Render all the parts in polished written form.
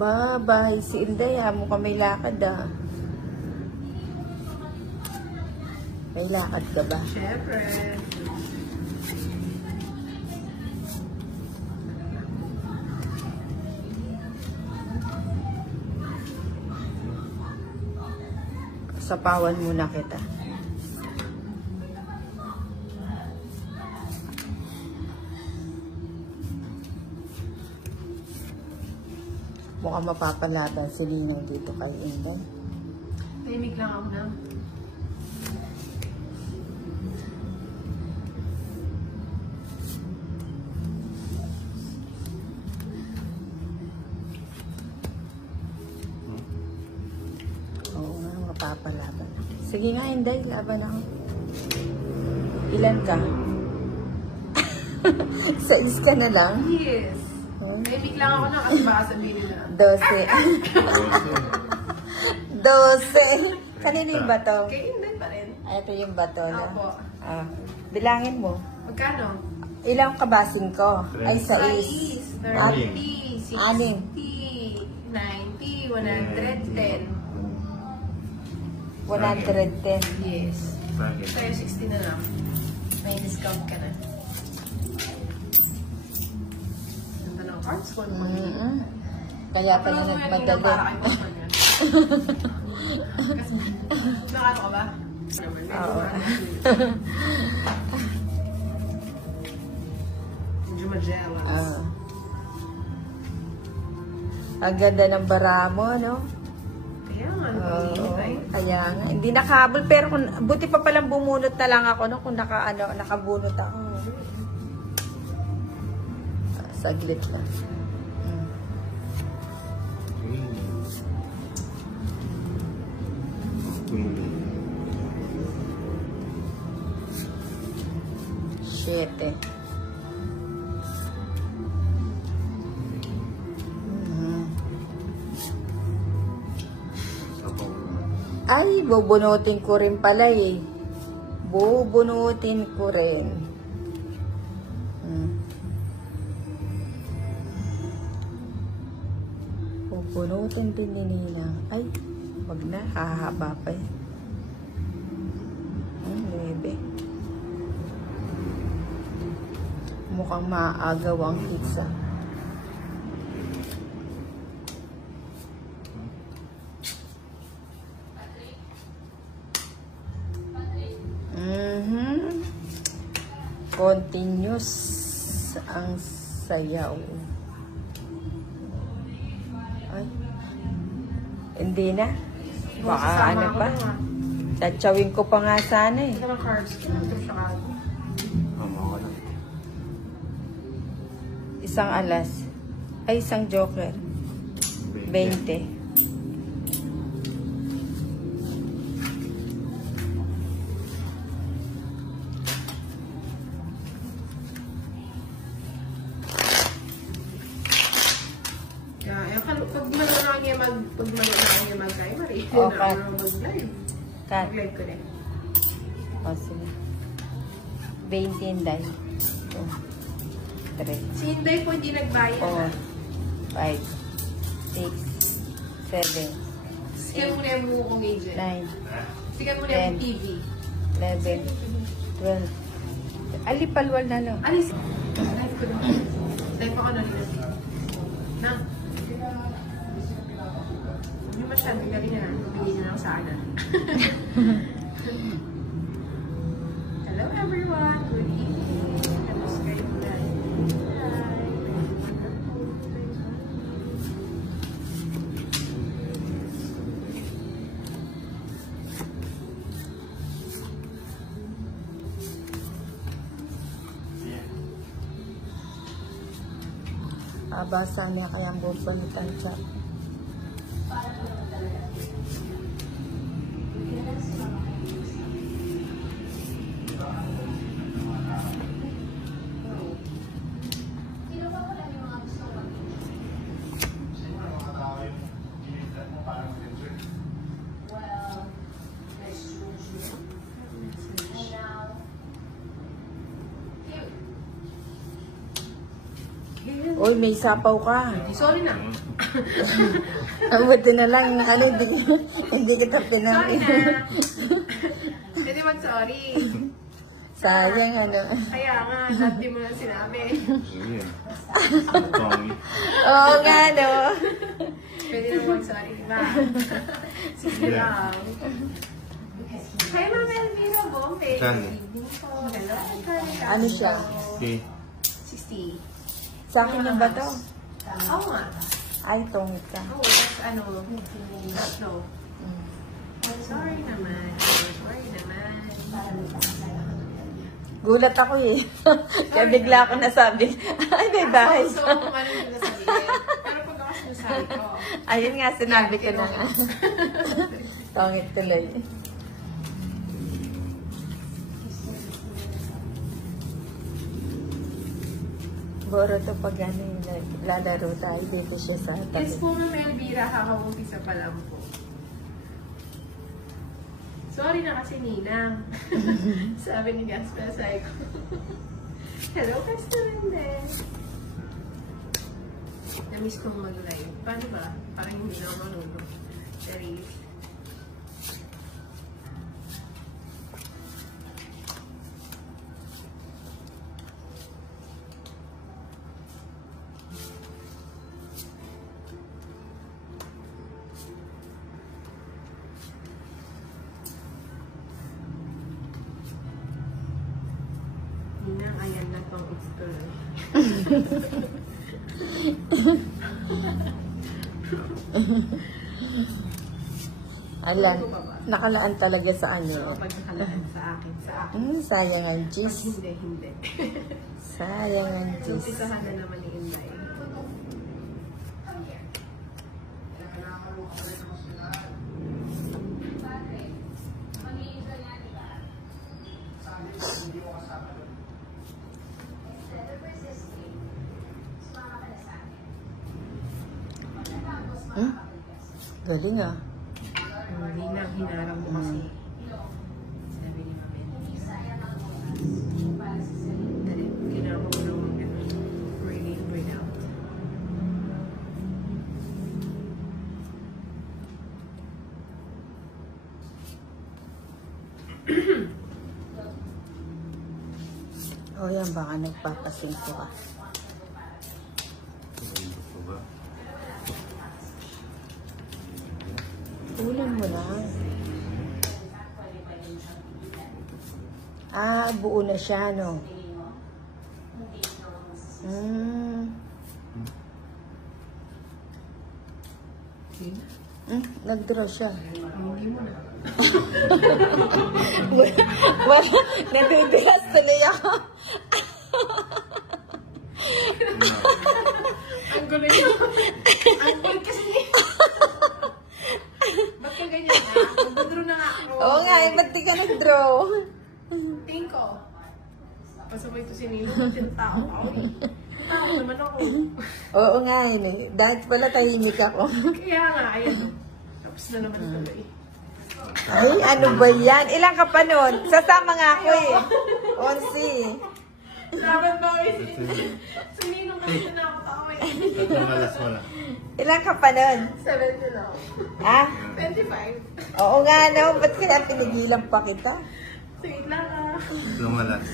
Bye-bye. Si Inday, mukhang may lakad ah. May lakad ka ba? Siyempre. Sapawan muna kita. Mukhang mapapalaban si Ninong dito kay Inday. Tahimik lang ako na. Oo nga, mapapalaban. Sige nga, Inday, laban ako. Ilan ka? Sa ka na lang? Yes. Tahimik lang ako na kasi baka sabihin nila. 12. 12. Kanino yung bato? Kay Inday pa rin. Ay, ito yung bato na. Opo. Ah, bilangin mo. Magkano? Ilang kabasing ko? Ay, 6. 30, 60, Anim. 90, 110. 110. Yes. Bakit? Sa'yo 60 na lang. May discount ka na. Ganda ng cards ko. Kaya pa na nagmadali. Para kay Papa niya. Kasi, nakano ka ba? Oo. Medyo majelas. Ang ganda ng bara mo, no? Kaya nga, Kaya nga. Hindi nakahabol, pero kung, buti pa palang bumunot na lang ako, no? Kung nakabunot ako. Saglit lang. Shit eh. Ay, bubunutin ko rin pala eh. Bubunutin ko rin. Bubunutin din ni Ninang. Ay, wag na. Hahaba pa eh. 9. Mukhang maagaw ang pizza. Continuous ang sayaw. Ay. Hindi na. Baka ano pa. Tatsawin ko pa nga sana eh. Ito naman cards. Ito siya. Isang alas. Ay, isang joker. 20. Pag malunaan niya mag-live, marito Okay. na mag-live. Cut. Mag-live ko rin. O, sige. 20 Inday. 3. Si Inday po hindi nagbayad. 4, 5, 6, 7, Sigan mo na yung buko kong agent. 9, Sigan mo na yung 10. TV. 11, 12. Alipalwal na lang. Alis. Live ko na. Live ako na rin. Na. Hindi masyado. Galing na. Bigay na lang sa akin. Hello everyone. Good evening. Kamusta kayo guys? Abasa niya kaya ang bubalitan siya. Uy, may sapaw ka. Sorry na. Ang buti na lang, ano, hindi kita Sorry pinari. na. Pwede mag-sorry. Sayang, ano. Kaya nga, dati mo lang sinabi. Ayan. Tongi. Oo nga, no. Pwede na mag-sorry, di ba? Sige lang. Hi, Ma'am Elvira Bombe. Kano? Hello. Ano siya? Okay. 60. Sa akin na ba to? Oo nga. Ay, tungit ka. Oo, that's ano, tatlo. Sorry naman. Sorry naman. Gulat ako eh. Kaya bigla ako nasabi, ay, may bahay So, siya. kung ano yung nasabihin. Pero pag ako sinasabi ko, Ayun nga, sinabi ko na nga. Tungit tuloy. Boro to pag ano, lalaro tayo dito siya sa yes tabi. po, Ma'am Elvira, kakaumpisa pa lang po. Sorry na kasi Ninang. Sabi ni Gaspar Psycho. Hello, Customer din. Na-miss kong mag-live. Paano ba? Parang hindi na ako marunong. Serious. Ninang, ayan na pang tuloy. Alam, nakalaan talaga sa So, ano. pag nakalaan sa akin. Sayang ang Pag juice. hindi. Sayang ang So, juice. umpisahan na naman ni Inday. Hmm? Galing ah. Hindi na, hinarang mo kasi. Sabi ni Mami. Dali, kailangan mo lang bring in, bring out. O yan, baka nagpapasingko ka. Ano pa ba? Ulan mo na. Ah, buo na siya, no? Nag-draw siya. Hindi mo na. Wala, nabibigas tuloy ako. Ang gulo yun. Ang gulo kasi. Ba't ka ganyan na? Nag-draw na nga ako. Oo nga, ba't di ka nag-draw? Tingin ko. Pasabay ito si Nilo. Yung tao ako eh. Tao naman ako. Oo nga, yun. Dahil pala tahimik ako. Kaya nga, ayan. Tapos na naman tuloy. Ay, ano ba yan? Ilang ka pa nun? Sasama nga ako eh. Onsi. Laban ba kasi? Si Nino kasi na ako tao eh. Tatlong alas wala. Ilang ka pa nun? 70 lang. Ha? 25. Oo nga, no? Ba't kaya pinigilan pa kita? Sige lang ah. Tatlong alas.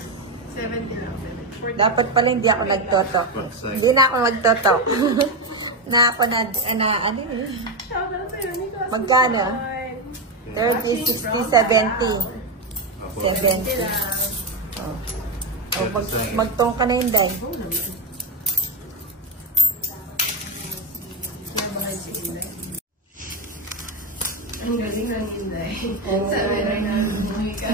70 lang. 70. Dapat pala hindi ako nagtotok. Hindi na ako magtotok. Na ako ano eh. Sabi na sa'yo, Nico. Magkano? 30, 60, 70. Ako. 70. lang. Oh. Oh, magtong ka na yun, Day. Ang galing ng Inday. Sabi na umuwi ka.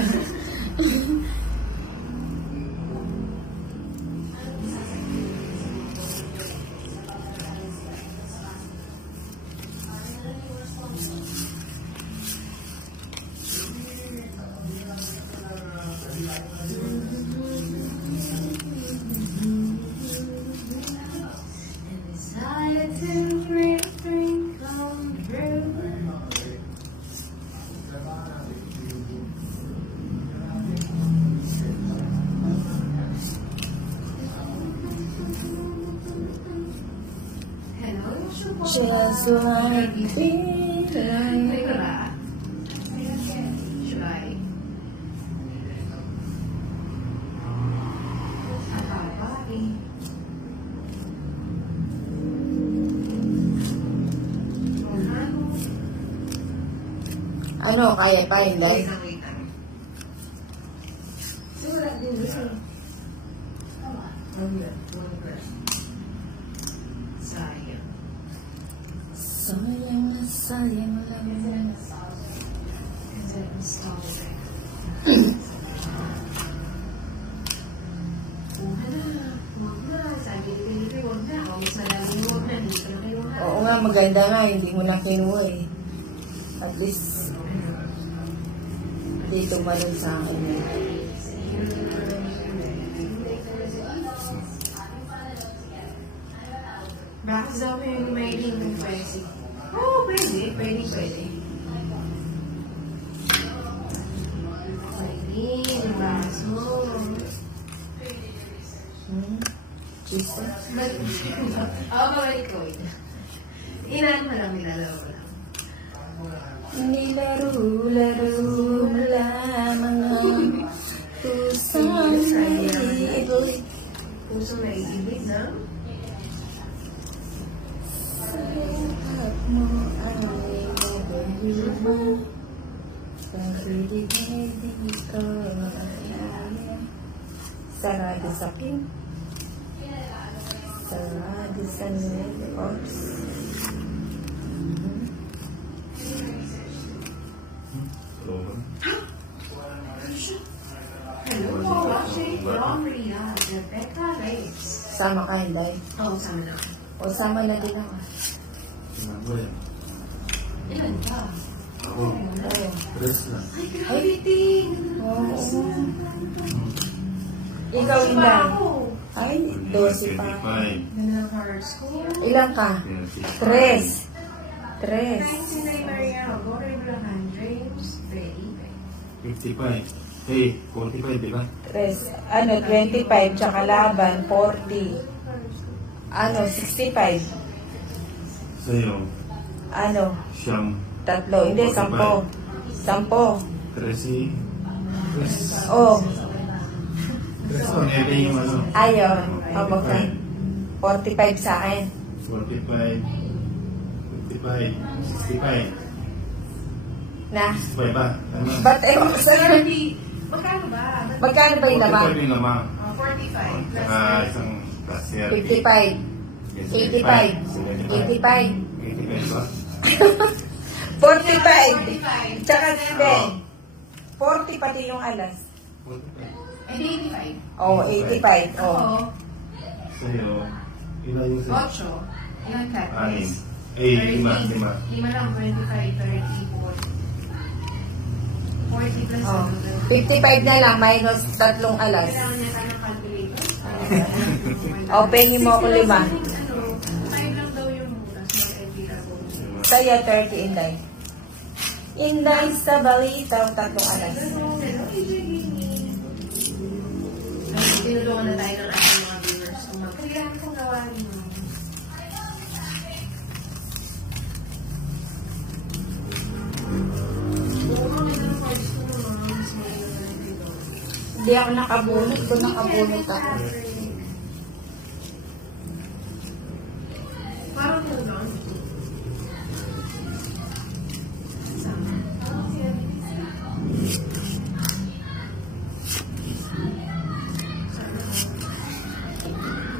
just like May wala. Try. Ababa eh. Ano, kaya pa yung Wait live? lang, wait lang. Wala din doon. Sayang. Sayang na sayang lang. And then install it. Huwag na. Huwag na. Sabi ni Pilipin, huwag na. O, mas madami huwag na. Hindi ko na kayo na. Oo nga, maganda nga, hindi mo na kinuha eh. At least, hindi tumalon sa akin eh. Bakit daw kayo ni Maylene kung pwede? Oo, pwede. Pwede. Maylene, bakit mo? Jesus. Oo, balik ko. Inaan mo lang, nilalaro lang. Nilaro-laro mo lamang ang pusang iibig. Puso na iibig na? At mo ay nabahima. Pag-ibig ko ay sarado sa pin. Sarado sa networks. Hello po, watching from Riyadh, Rebecca Reyes. Sama ka, Hinday. Oo, sama na. O sama na din ako. Ilan pa? Ako, Oo. tres lang. Ay, graviting! Oo. Ikaw, Hinday. Ay, 12 pa. 25. Ganda ng hearts ko. Ilan ka? Tres. Tres. Thanks, Inay Maria. Gore Bulacan, James, Felipe. 55. Hey, 45, di ba? Tres. Ano, 25, tsaka laban, 40. Ano, 65. Sa'yo, Ano, siyam. tatlo. Hindi, 10. 10. 13. Tres. Oh, Tres lang, ito yung ano. ayaw. Magka. 45 sa akin. 45. 55. 65. Na. 65 ba? Ano? Ba't eh, Magkano ba? magkano ba yung laman? 45 yung lamang. 45. Plus Saka isang cashier. 55. 85. 85. 85 ba? 45. 45. Tsaka hindi. 40 pati yung alas. 45. Eh, 85. Oh, 85. Oh. Oo. Sa'yo, ilan yung sa'yo? 8. Ilan ka? Anim. Eh, 5. 5 lang, 25, 30, 40. 40 plus Oh. 100. 55 na lang, minus 3 alas. Kailangan niya tayo ng calculator. Open mo ako 5. Ano, 5 lang daw yung mura. So, every ako. Sa'yo, 30, Inday. Inday sa balita, 3 alas. Tinulungan na tayo ng ating mga viewers. Kung magkailangan kong gawain mo. Hindi ako nakabunot. Kung nakabunot ako. Parang yun lang.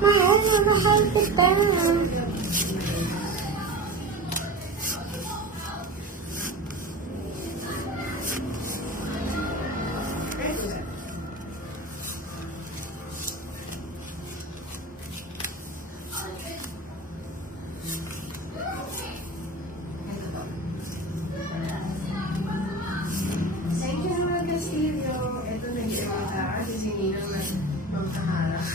Mahal na mahal kita. Thank you naman, Castillo. Ito, nag-iwan ka kasi si Ninang magkaharap.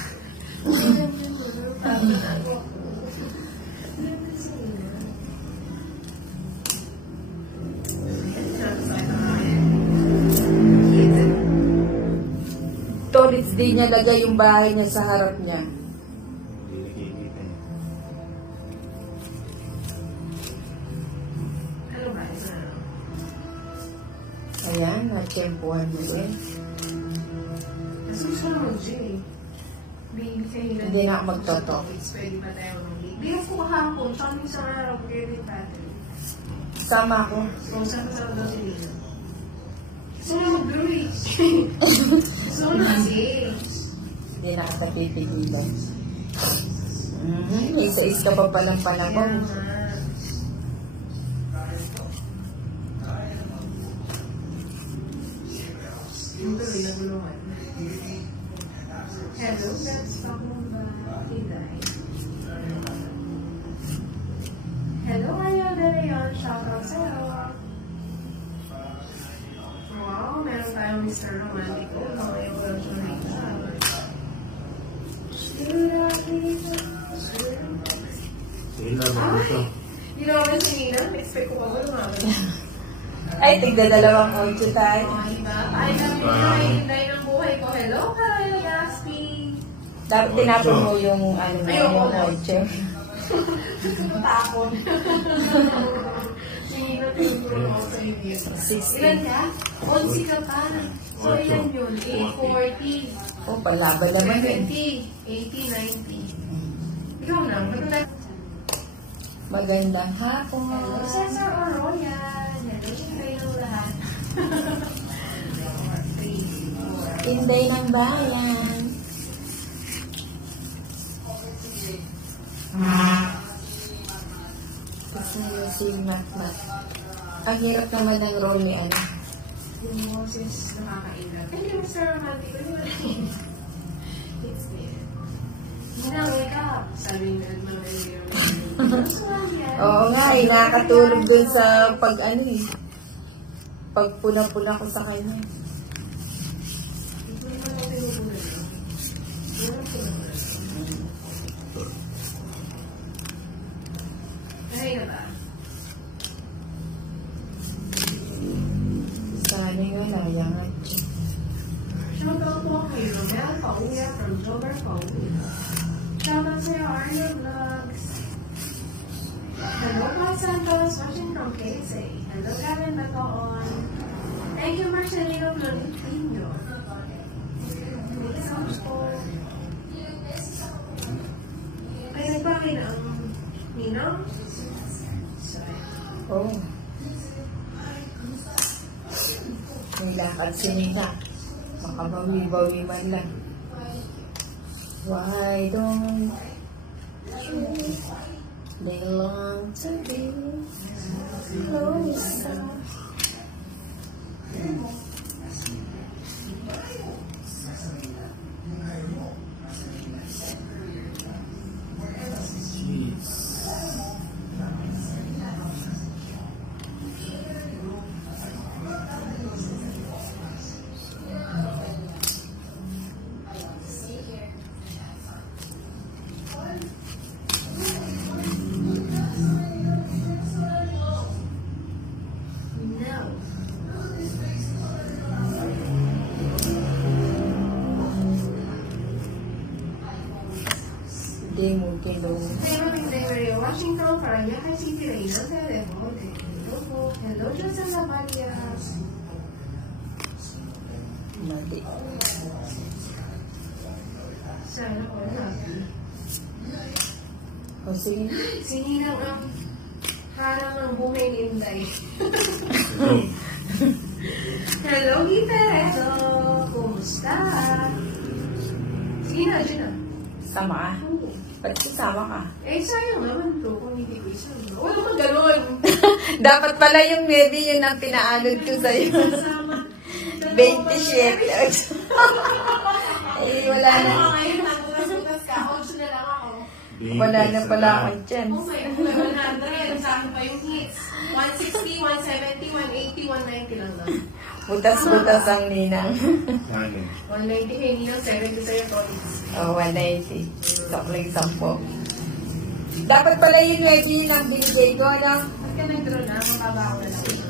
Tolits din niya lagay yung bahay niya sa harap niya. Hindi nakikita eh. natsyempuhan mo eh. Nasusunod naman siya eh. Baby, kayo na. Hindi na ako magtoto. Pwede pa tayo mag-date. Bigas ko kahapon, tsaka yung isang araw, kaya may battery. Sama ako. Kung saan kasama daw si Lina. Gusto mo mag-brace. Gusto mo na kasi. Hindi na kita pipigilan. Isa-is ka pa palang panahon. Yung tuloy na gulungan. Hello, that's Pakumba Inday. Hello, Ayo Deleon. Shoutout sa'yo. Wow, meron tayong Mr. Romantico. Mamaya ko lang siya nakita. Sige na, dito. Hindi naman ba si Nina? Expect ko pa ba lumaban? Ay, tigda-dalawang kotse tayo. Diba? Ay, kami Inday ng buhay ko. Hello, Kyle, Yaspi. Dapat tinapon mo yung ano mo, Ayoko yung na. kotse. Tapon. Nina, tinuro ako sa inyo. 60. Ilan ka? 11 ka pa. So, ilan yun? 840. Oh, palaban naman yun. 70, 80, 90. Ikaw na, maganda. Magandang hapon. Hello, Cesar Oroyan. Hello, kayo lahat. 3, 4. Tinday ng bayan. Kasi si Mat. Ang hirap naman ng role ni ano. Yung Moses nakakaingat. Thank you, Mr. Romantico. It's me. Nina, wake up. Sabi nga naman earlier. Oo nga, nakakatulog dun sa pag ano eh. Pag pula-pula ko sa kanya. Ay, na ba? Sana yun, nayangat siya. Shoutout po kay Romel Pauya from Jover Pauya. Shoutout sa'yo, Arya Vlogs. Hello, Paul Santos, watching from KSA. Hello, Gavin Batoon. Thank you, Marcelino Florentino. Thank po. Ay, nagpakay na ang Ninang? Oh. May lakad si Nina. Makabawi-bawi man lang. Why don't you belong to be closer? No. Hindi mo kilo. Pero hindi Washington, Paranaque City, Reyna, Cerezo. Hello po. Hello, Joseph Lavalia. Mali. Sana ko happy. O sige. Sininang ang harang ng buhay ni Inday. Hello, Giterezo. Kumusta? Sige na, dyan na. Sama ka. Ba't sisama ka? Eh, sayang naman to kung hindi ko isama. Wala naman gano'n. Dapat pala yung maybe yun ang pinaanod ko sa'yo. Sasama. 27. Eh, wala na. Ano ngayon, nagugas-gugas ka. Odds na lang ako. Wala na pala akong chance. Oh my God, 100. Sa akin pa yung hits. 160, 170, 180, 190 lang lang. Butas-butas ang ninang. 190 kay Ninang, 70 sa'yo, Tony. Oh, 190. Sakling 10. Dapat pala yun, maybe yun ang binigay ko, ano? Ba't ka nag-draw na? Mababa ako na lang.